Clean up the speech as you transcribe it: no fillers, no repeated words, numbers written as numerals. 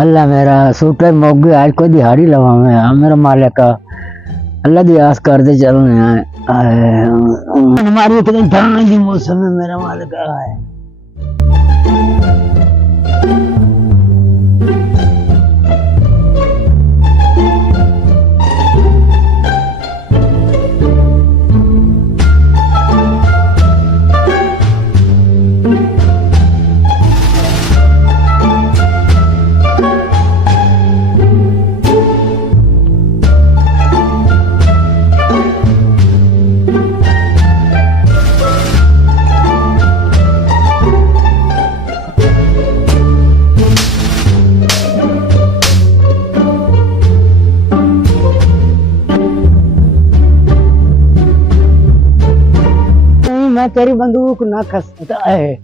अल्लाह मेरा सूटे मोगे आज कोई दिहाड़ी लवा मैं मेरा मालिक अल्लाह दी आस करते चलने हमारी इतनी ठंड की मौसम में मेरा मालिक है। मैं तेरी बंदूक ना खसता है।